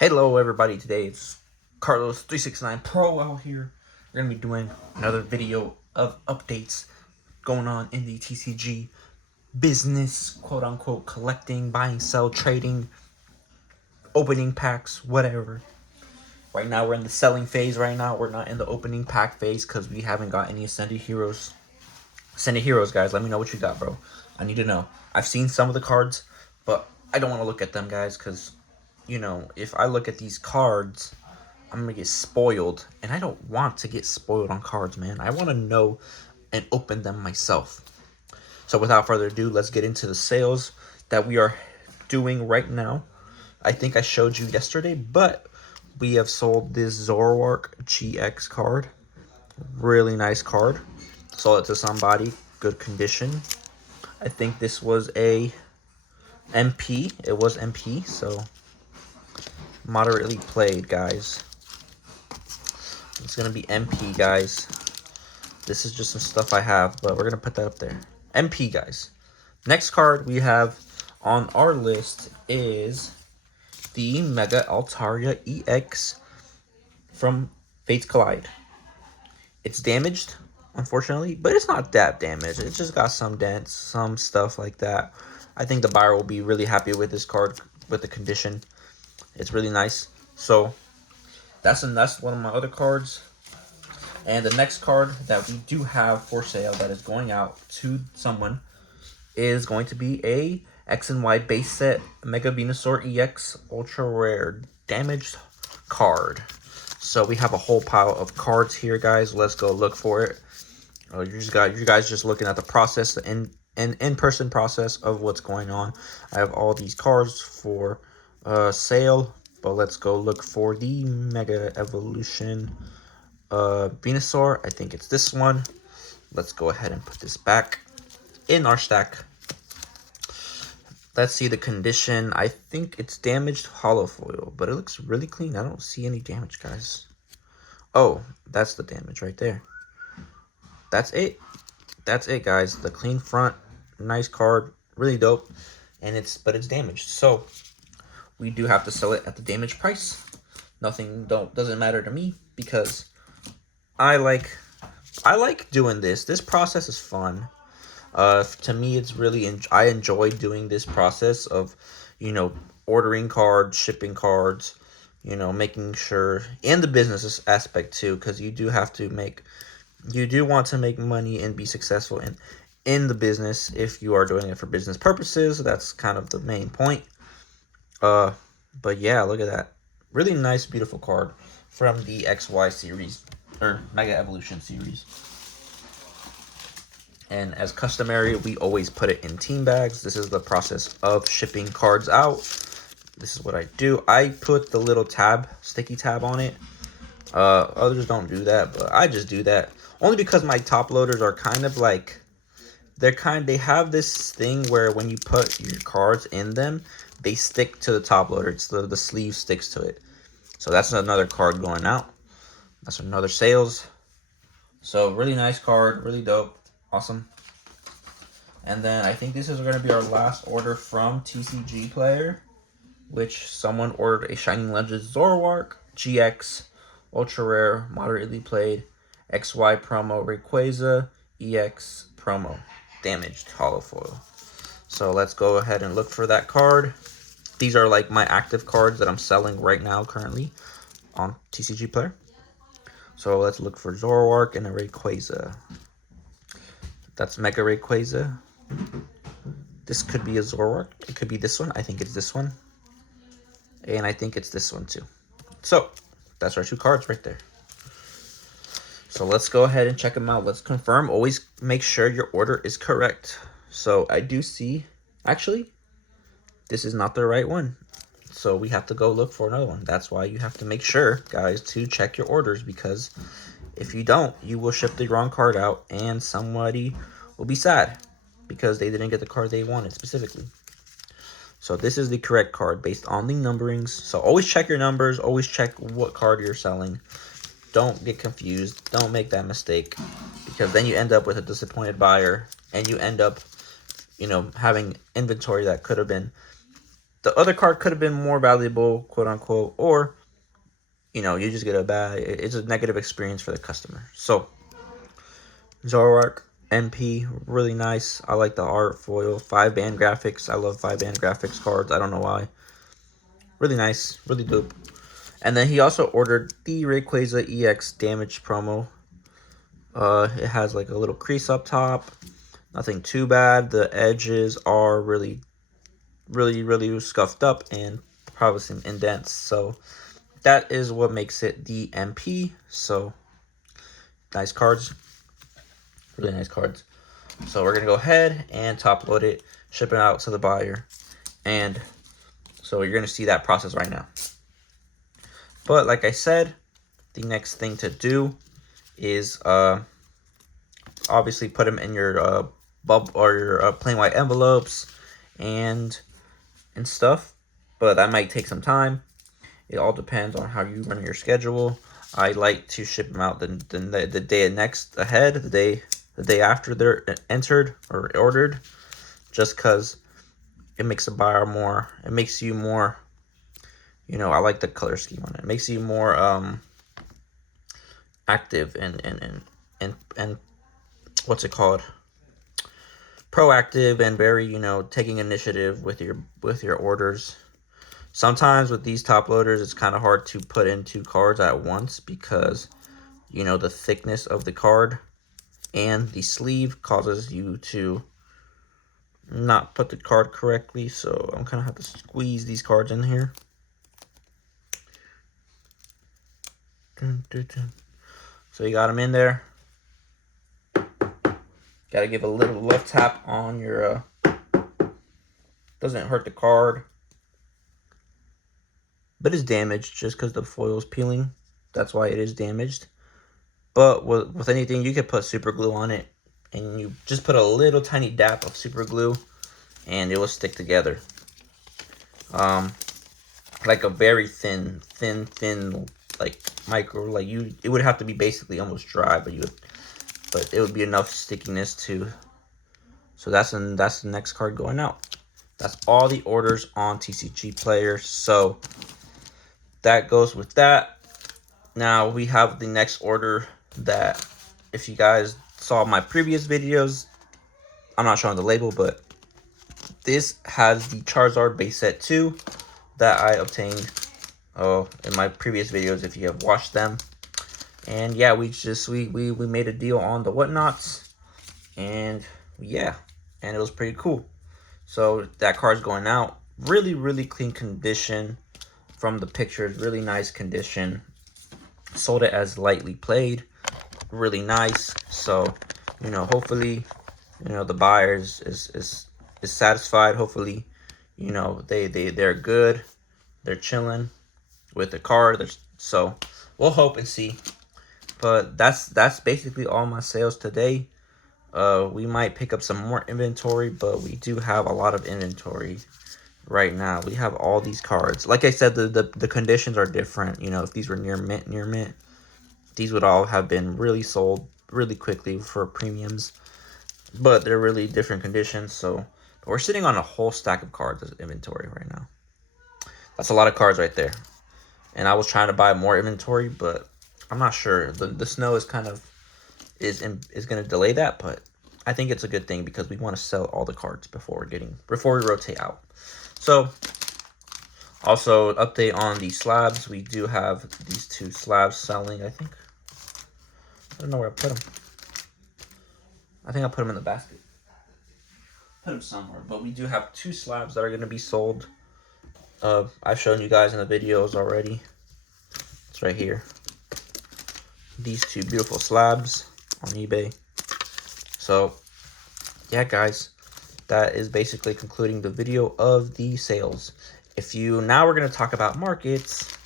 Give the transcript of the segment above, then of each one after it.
Hello everybody, today it's Carlos369 Pro out here. We're going to be doing another video of updates going on in the TCG business, quote unquote, collecting, buying, sell, trading, opening packs, whatever. Right now we're in the selling phase right now. We're not in the opening pack phase because we haven't got any Ascended Heroes. Ascended Heroes, guys, let me know what you got, bro. I need to know. I've seen some of the cards, but I don't want to look at them, guys, because, you know, if I look at these cards, I'm gonna get spoiled, and I don't want to get spoiled on cards, man. I want to know and open them myself. So without further ado, let's get into the sales that we are doing right now. I think I showed you yesterday, but we have sold this Zoroark GX card. Really nice card. Sold it to somebody, good condition. I think this was a MP. It was MP, so moderately played, guys. It's gonna be MP, guys. This is just some stuff I have, but we're gonna put that up there. MP, guys. Next card we have on our list is the Mega Altaria EX from Fates Collide. It's damaged, unfortunately, but it's not that damaged. It's just got some dents, some stuff like that. I think the buyer will be really happy with this card, with the condition. It's really nice. So that's one of my other cards. And the next card that we do have for sale that is going out to someone is going to be a X and Y base set Mega Venusaur EX Ultra Rare damaged card. So we have a whole pile of cards here, guys. Let's go look for it. You guys just looking at the process, the in-person process of what's going on. I have all these cards for sale, but let's go look for the Mega Evolution Venusaur. I think it's this one. Let's go ahead and put this back in our stack. Let's see the condition. I think it's damaged hollow foil, but it looks really clean. I don't see any damage, guys. Oh, that's the damage right there. That's it. That's it, guys. The clean front, nice card, really dope, and it's damaged. So we do have to sell it at the damage price. Doesn't matter to me because I like doing this. This process is fun. To me, it's really I enjoy doing this process of, you know, ordering cards, shipping cards, you know, making sure, and the business aspect too, because you do want to make money and be successful in the business if you are doing it for business purposes. That's kind of the main point. But yeah, look at that. Really nice, beautiful card from the XY series, or Mega Evolution series. And as customary, we always put it in team bags. This is the process of shipping cards out. This is what I do. I put the little sticky tab on it. Others don't do that, but I just do that. Only because my top loaders are kind of like, they have this thing where when you put your cards in them, they stick to the top loader. It's the sleeve sticks to it. So that's another card going out. That's another sales. So really nice card, really dope. Awesome. And then I think this is going to be our last order from TCG Player, which someone ordered a Shining Legends Zoroark GX Ultra Rare Moderately Played XY Promo Rayquaza EX Promo Damaged Hollow Foil. So let's go ahead and look for that card. These are like my active cards that I'm selling right now currently on TCG Player. So let's look for Zoroark and a Rayquaza. That's Mega Rayquaza. This could be a Zoroark. It could be this one. I think it's this one. And I think it's this one too. So that's our two cards right there. So let's go ahead and check them out. Let's confirm. Always make sure your order is correct. So I do see, actually, this is not the right one. So we have to go look for another one. That's why you have to make sure, guys, to check your orders, because if you don't, you will ship the wrong card out and somebody will be sad because they didn't get the card they wanted specifically. So this is the correct card based on the numberings. So always check your numbers. Always check what card you're selling. Don't get confused. Don't make that mistake, because then you end up with a disappointed buyer and you end up, you know, having inventory that could have been the other card could have been more valuable, quote unquote, or you know, you just get a bad. It's a negative experience for the customer. So Zoroark MP, really nice. I like the art foil, 5-band graphics. I love 5-band graphics cards. I don't know why. Really nice, really dope. And then he also ordered the Rayquaza EX damage promo. It has like a little crease up top. Nothing too bad. The edges are really scuffed up and probably some indents. So that is what makes it the MP. So nice cards. Really nice cards. So we're going to go ahead and top load it, ship it out to the buyer. And so you're going to see that process right now. But like I said, the next thing to do is obviously put them in your bubble or your plain white envelopes and stuff. But that might take some time. It all depends on how you run your schedule. I like to ship them out the day next ahead, the day after they're entered or ordered, just because it makes the buyer more. It makes you more. You know, I like the color scheme on it. It makes you more active and what's it called? Proactive and very, you know, taking initiative with your orders. Sometimes with these top loaders, it's kind of hard to put in 2 cards at once because, you know, the thickness of the card and the sleeve causes you to not put the card correctly. So I'm kind of have to squeeze these cards in here. So you got them in there. Got to give a little left tap on your, doesn't hurt the card. But it's damaged just because the foil is peeling. That's why it is damaged. But with anything, you could put super glue on it. And you just put a little tiny dab of super glue. And it will stick together. Like a very thin, like micro. Like it would have to be basically almost dry. But it would be enough stickiness to. So that's the next card going out. That's all the orders on TCG Player. So that goes with that. Now we have the next order that, if you guys saw my previous videos, I'm not showing the label, but this has the Charizard base set 2 that I obtained in my previous videos if you have watched them. And yeah, we made a deal on the whatnots, and yeah, and it was pretty cool. So that card's going out. Really clean condition from the pictures. Really nice condition. Sold it as lightly played. Really nice. So, you know, hopefully, you know, the buyer is satisfied. Hopefully, you know, they're good. They're chilling with the card. So we'll hope and see. But that's basically all my sales today. We might pick up some more inventory, but we do have a lot of inventory right now. We have all these cards. Like I said, the conditions are different. You know, if these were near mint, these would all have been really sold really quickly for premiums. But they're really different conditions. So we're sitting on a whole stack of cards as inventory right now. That's a lot of cards right there. And I was trying to buy more inventory, but I'm not sure. The snow is kind of is going to delay that, but I think it's a good thing because we want to sell all the cards before we rotate out. So also update on the slabs. We do have these 2 slabs selling, I think. I don't know where I put them. I think I put them in the basket. Put them somewhere, but we do have 2 slabs that are going to be sold. I've shown you guys in the videos already. It's right here. These 2 beautiful slabs on eBay. So yeah, guys, that is basically concluding the video of the sales. Now we're going to talk about markets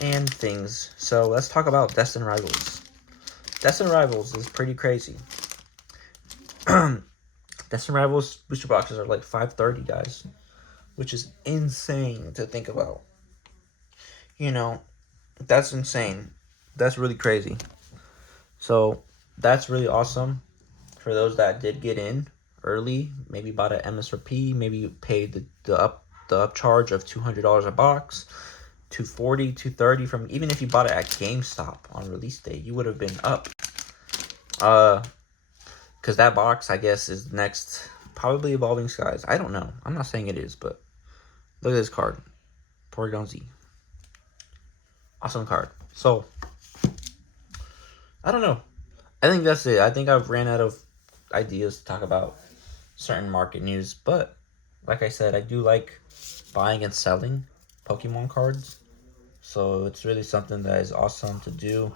and things. So let's talk about Destined Rivals. Destined Rivals is pretty crazy. Destined Rivals booster boxes are like $5.30, guys, which is insane to think about. You know, that's insane. That's really crazy. So that's really awesome for those that did get in early. Maybe bought an MSRP. Maybe paid the the upcharge of $200 a box, $240, $230 from, even if you bought it at GameStop on release day, you would have been up. Because that box, I guess, is next, probably Evolving Skies. I don't know. I'm not saying it is, but look at this card. Porygon Z. Awesome card. So, I don't know. I think that's it. I think I've ran out of ideas to talk about certain market news. But, like I said, I do like buying and selling Pokemon cards. So, it's really something that is awesome to do.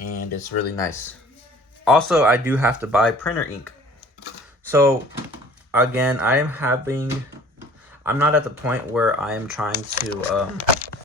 And it's really nice. Also, I do have to buy printer ink. So, again, I'm not at the point where I am trying to